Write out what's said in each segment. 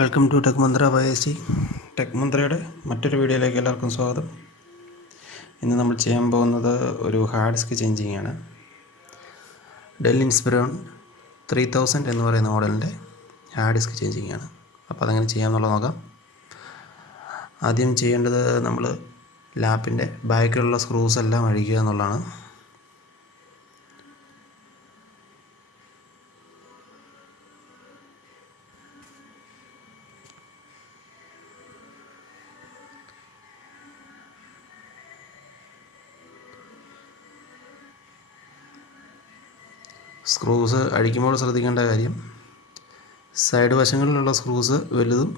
Welcome to tech Mantra by S T. Tech മന്ത്രയുടെ മറ്റൊരു വീഡിയോയിലേക്ക് എല്ലാവർക്കും സ്വാഗതം. ഇന്ന് നമ്മൾ ചെയ്യാൻ പോകുന്നത് ഒരു ഹാർഡ് ഡിസ്ക് ചേഞ്ചിങ് ആണ്. ഡെൽ ഇൻസ്പിറോൺ 3000 എന്ന് പറയുന്ന മോഡലിൻ്റെ ഹാർഡ് ഡിസ്ക് ചേഞ്ചിങ് ആണ്. അപ്പോൾ അതെങ്ങനെ ചെയ്യാമെന്നുള്ളത് നോക്കാം. ആദ്യം ചെയ്യേണ്ടത് നമ്മൾ ലാപ്പിൻ്റെ ബാക്കിലുള്ള സ്ക്രൂസ് എല്ലാം അഴിക്കുക എന്നുള്ളതാണ്. സ്ക്രൂസ് അഴിക്കുമ്പോൾ ശ്രദ്ധിക്കേണ്ട കാര്യം, സൈഡ് വശങ്ങളിലുള്ള സ്ക്രൂസ് വലുതും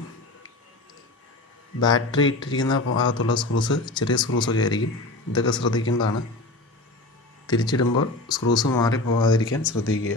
ബാറ്ററി ഇട്ടിരിക്കുന്ന ഭാഗത്തുള്ള സ്ക്രൂസ് ചെറിയ സ്ക്രൂസൊക്കെ ആയിരിക്കും. ഇതൊക്കെ ശ്രദ്ധിക്കേണ്ടതാണ്. തിരിച്ചിടുമ്പോൾ സ്ക്രൂസ് മാറിപ്പോകാതിരിക്കാൻ ശ്രദ്ധിക്കുക.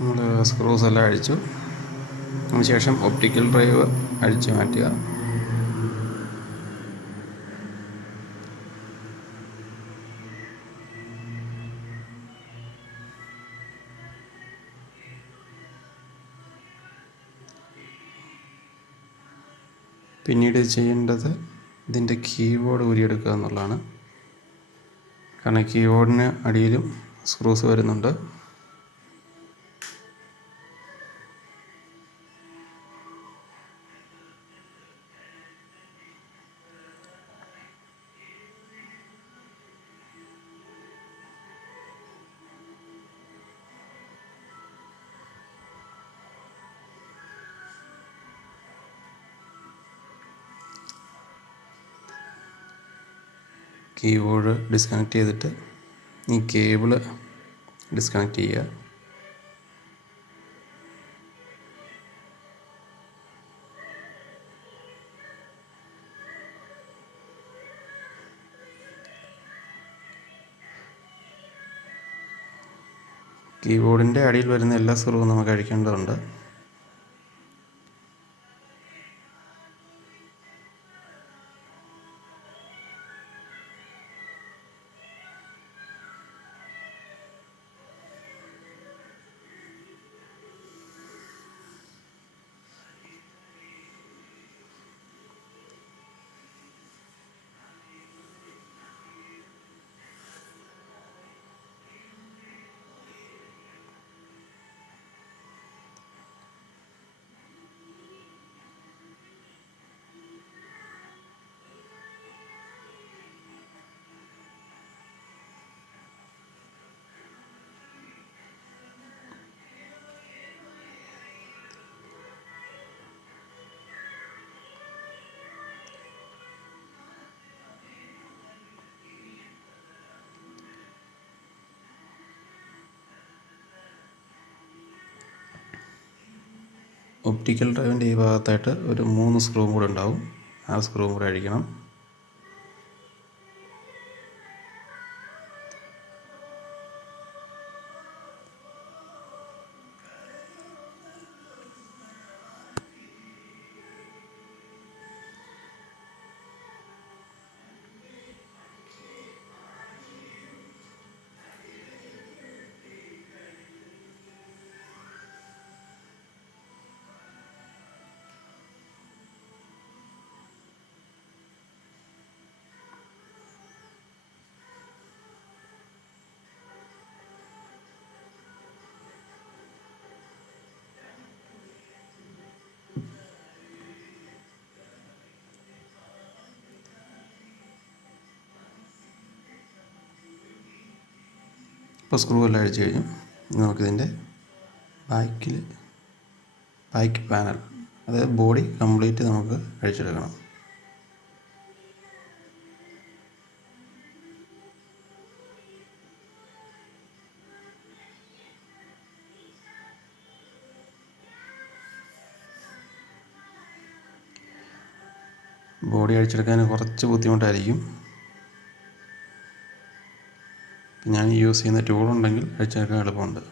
നമ്മൾ സ്ക്രൂസ് എല്ലാം അഴിച്ചു. അതിനുശേഷം ഒപ്റ്റിക്കൽ ഡ്രൈവ് അഴിച്ചു മാറ്റുക. പിന്നീട് ചെയ്യേണ്ടത് ഇതിൻ്റെ കീബോർഡ് ഊരിയെടുക്കുക എന്നുള്ളതാണ്. കാരണം കീബോർഡിന് അടിയിലും സ്ക്രൂസ് വരുന്നുണ്ട്. കീബോർഡ് ഡിസ്കണക്ട് ചെയ്തിട്ട് ഈ കേബിള് ഡിസ്കണക്ട് ചെയ്യുക. കീബോർഡിൻ്റെ അടിയിൽ വരുന്ന എല്ലാ സ്ക്രൂവും നമുക്ക് അഴിക്കേണ്ടതുണ്ട്. ഒപ്റ്റിക്കൽ ഡ്രൈവിൻ്റെ ഈ ഭാഗത്തായിട്ട് ഒരു 3 സ്ക്രൂവും കൂടെ ഉണ്ടാവും. ആ സ്ക്രൂവും കൂടെ അഴിക്കണം. ഇപ്പോൾ സ്ക്രൂ എല്ലാം അഴിച്ചു കഴിഞ്ഞു. നമുക്കിതിൻ്റെ ബാക്ക് പാനൽ, അതായത് ബോഡി കംപ്ലീറ്റ് നമുക്ക് അഴിച്ചെടുക്കണം. ബോഡി അഴിച്ചെടുക്കാൻ കുറച്ച് ബുദ്ധിമുട്ടായിരിക്കും. ഞാൻ യൂസ് ചെയ്യുന്ന ടൂളുണ്ടെങ്കിൽ അഴിച്ചെടുക്കാൻ എളുപ്പമുണ്ട്.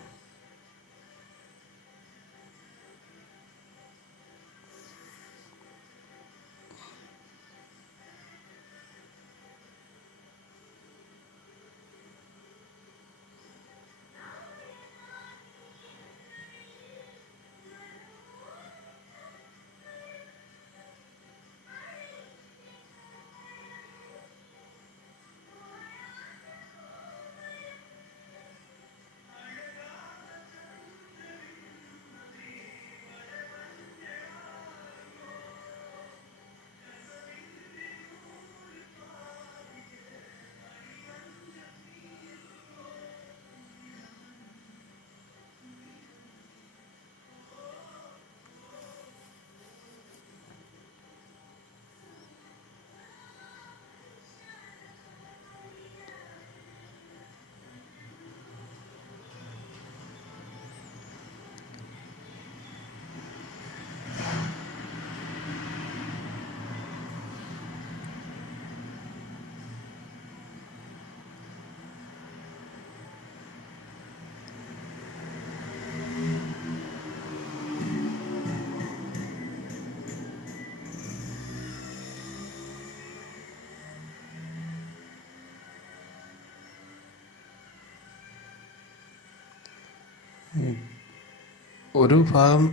ഒരു ഭാഗം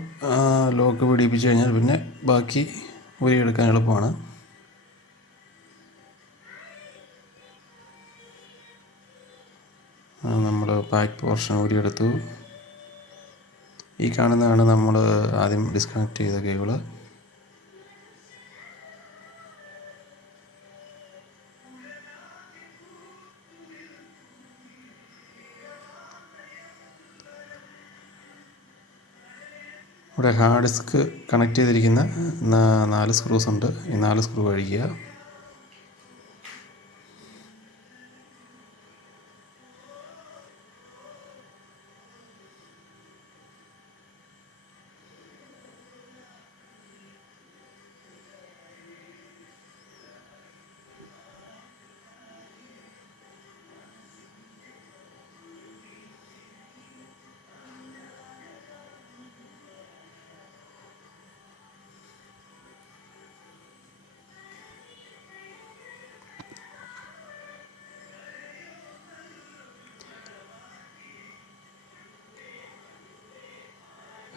ലോക്ക് പിടിപ്പിച്ച് കഴിഞ്ഞാൽ പിന്നെ ബാക്കി ഊരിയെടുക്കാൻ എളുപ്പമാണ്. നമ്മൾ ബാക്ക് പോർഷൻ ഊരിയെടുത്തു. ഈ കാണുന്നതാണ് നമ്മൾ ആദ്യം ഡിസ്കണക്ട് ചെയ്ത കേബിള്. ഇവിടെ ഹാർഡ് ഡിസ്ക് കണക്ട് ചെയ്തിരിക്കുന്ന 4 സ്ക്രൂസ് ഉണ്ട്. ഈ 4 സ്ക്രൂ അഴിക്കുക.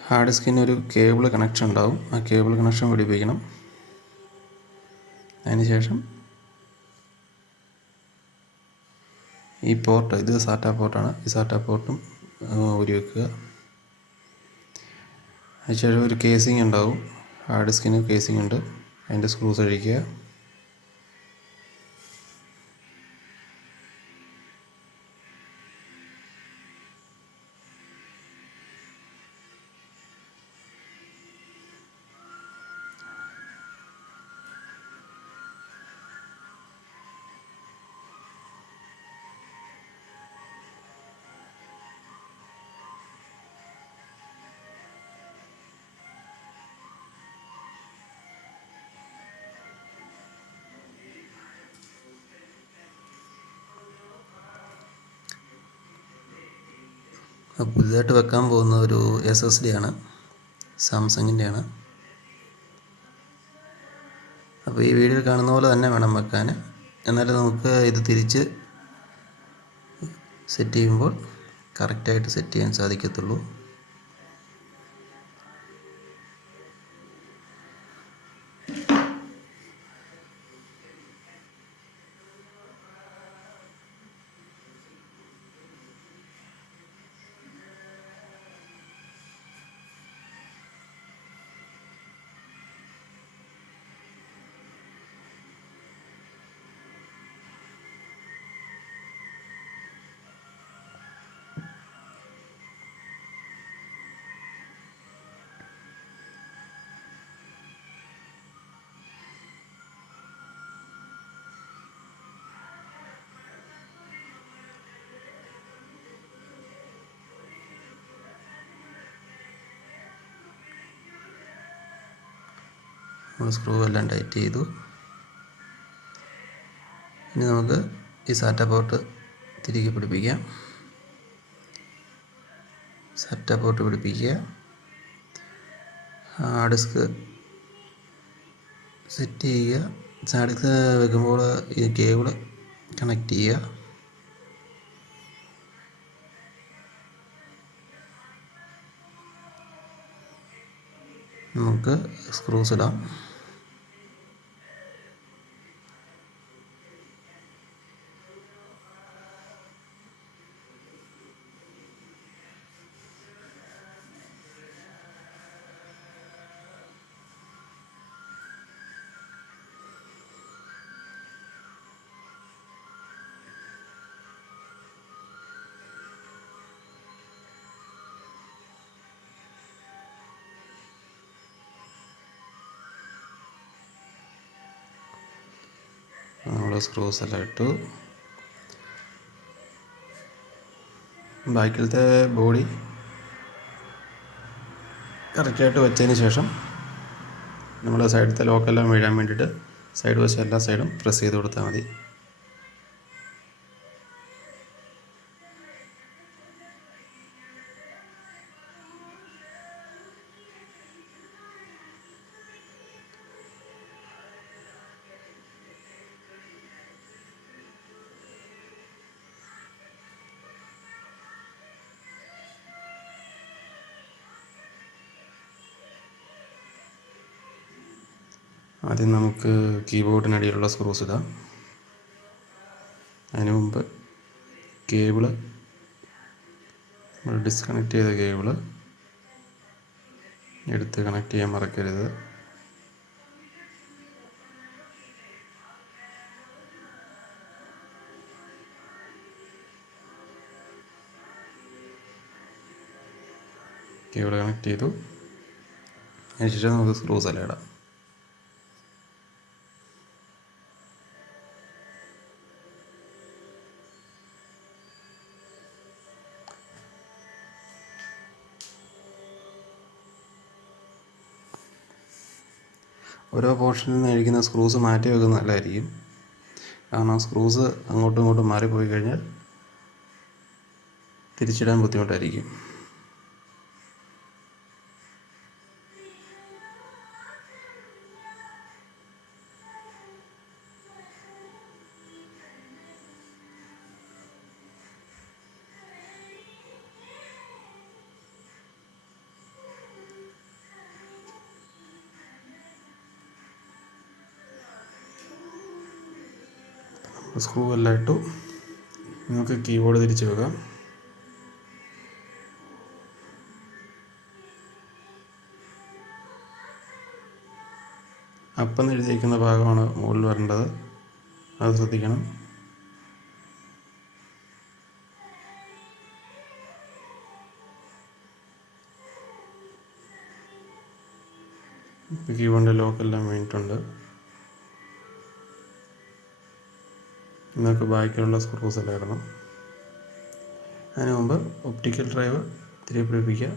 ഹാർഡ് ഡിസ്കിന് ഒരു കേബിൾ കണക്ഷൻ ഉണ്ടാവും. ആ കേബിൾ കണക്ഷൻ പിടിപ്പിക്കണം. അതിനുശേഷം ഈ പോർട്ട്, ഇത് സാറ്റാ പോർട്ടാണ്, ഈ സാറ്റാ പോർട്ടും ഊരി വെക്കുക. അതിനുശേഷം ഒരു കേസിങ് ഉണ്ടാവും. ഹാർഡ് ഡിസ്കിന് കേസിങ് ഉണ്ട്. അതിൻ്റെ സ്ക്രൂസ് അഴിക്കുക. പുതുതായിട്ട് വെക്കാൻ പോകുന്ന ഒരു SSD ആണ്, സാംസങ്ങിൻ്റെയാണ്. അപ്പോൾ ഈ വീഡിയോയിൽ കാണുന്ന പോലെ തന്നെ വേണം വെക്കാൻ. എന്നാലും നമുക്ക് ഇത് തിരിച്ച് സെറ്റ് ചെയ്യുമ്പോൾ കറക്റ്റായിട്ട് സെറ്റ് ചെയ്യാൻ സാധിക്കത്തുള്ളൂ. സ്ക്രൂ എല്ലാം ടൈറ്റ് ചെയ്തു. ഇനി നമുക്ക് ഈ സാറ്റ പോർട്ട് തിരികെ പിടിപ്പിക്കാം. സാറ്റ പോർട്ട് പിടിപ്പിക്കുക. ഹാർഡ് ഡിസ്ക് സെറ്റ് ചെയ്യുക. ഹാർഡ് ഡിസ്ക് വെക്കുമ്പോൾ ഈ കേബിൾ കണക്ട് ചെയ്യുക. നമുക്ക് സ്ക്രൂസ് ഇടാം. നമ്മൾ സ്ക്രൂസ് എല്ലാം ഇട്ടു. ബാക്കിലത്തെ ബോഡി കറക്റ്റായിട്ട് വെച്ചതിന് ശേഷം നമ്മൾ സൈഡിലത്തെ ലോക്കെല്ലാം വീഴാൻ വേണ്ടിയിട്ട് സൈഡ് വശം എല്ലാ സൈഡും പ്രസ് ചെയ്ത് കൊടുത്താൽ മതി. ആദ്യം നമുക്ക് കീബോർഡിനടിയിലുള്ള സ്ക്രൂസ് ഇടാം. അതിന് മുമ്പ് കേബിള് നമ്മൾ ഡിസ്കണക്ട് ചെയ്ത കേബിള് എടുത്ത് കണക്ട് ചെയ്യാൻ മറക്കരുത്. കേബിൾ കണക്ട് ചെയ്തു. അതിനുശേഷം നമുക്ക് സ്ക്രൂസ് എല്ലാം ഇടാം. ഓരോ പോർഷനിൽ നിന്ന് ഇരിക്കുന്ന സ്ക്രൂസ് മാറ്റി വെക്കുന്നത് നല്ലതായിരിക്കും. കാരണം സ്ക്രൂസ് അങ്ങോട്ടും ഇങ്ങോട്ടും മാറിപ്പോയി കഴിഞ്ഞാൽ തിരിച്ചിടാൻ ബുദ്ധിമുട്ടായിരിക്കും. സ്ക്രൂ എല്ലാം ഇട്ടു. നമുക്ക് കീബോർഡ് തിരിച്ച് വെക്കാം. അപ്പം എഴുതിയിരിക്കുന്ന ഭാഗമാണ് മുകളിൽ വരേണ്ടത്, അത് ശ്രദ്ധിക്കണം. കീബോർഡിൻ്റെ ലോക്കെല്ലാം വീണിട്ടുണ്ട്. നമുക്ക് ബാക്കിയുള്ള സ്ക്രൂസ് എല്ലാം ഇടണം. അതിന് മുമ്പ് ഒപ്റ്റിക്കൽ ഡ്രൈവ് തിരികെ പിടിപ്പിക്കുക.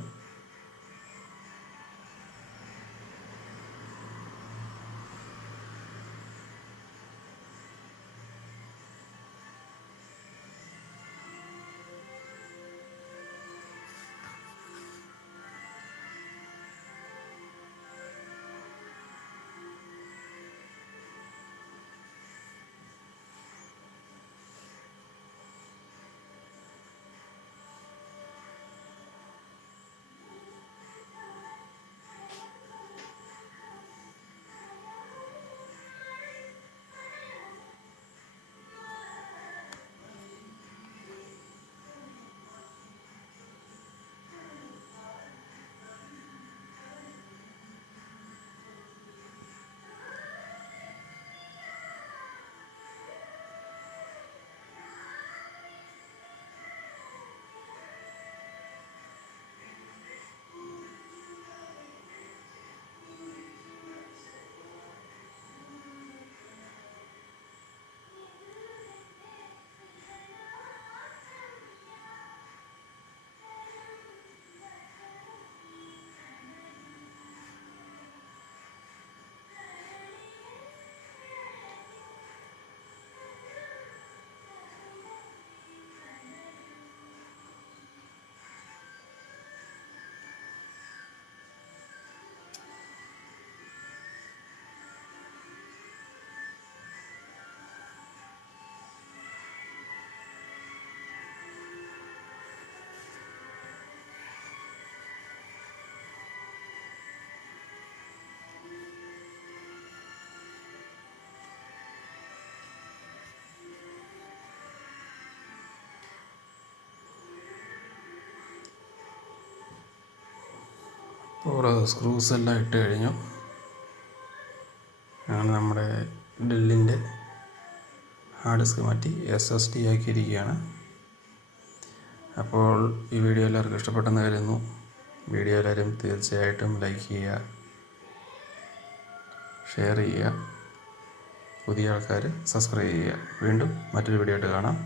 അപ്പോൾ സ്ക്രൂസ് എല്ലാം ഇട്ട് കഴിഞ്ഞു. അങ്ങനെ നമ്മുടെ ഡെല്ലിൻ്റെ ഹാർഡ് ഡിസ്ക് മാറ്റി SSD ആക്കിയിരിക്കുകയാണ്. അപ്പോൾ ഈ വീഡിയോ എല്ലാവർക്കും ഇഷ്ടപ്പെട്ടെന്ന് കരുതുന്നു. വീഡിയോ എല്ലാവരും തീർച്ചയായിട്ടും ലൈക്ക് ചെയ്യുക, ഷെയർ ചെയ്യുക, പുതിയ ആൾക്കാർ സബ്സ്ക്രൈബ് ചെയ്യുക. വീണ്ടും മറ്റൊരു വീഡിയോ ആയിട്ട് കാണാം.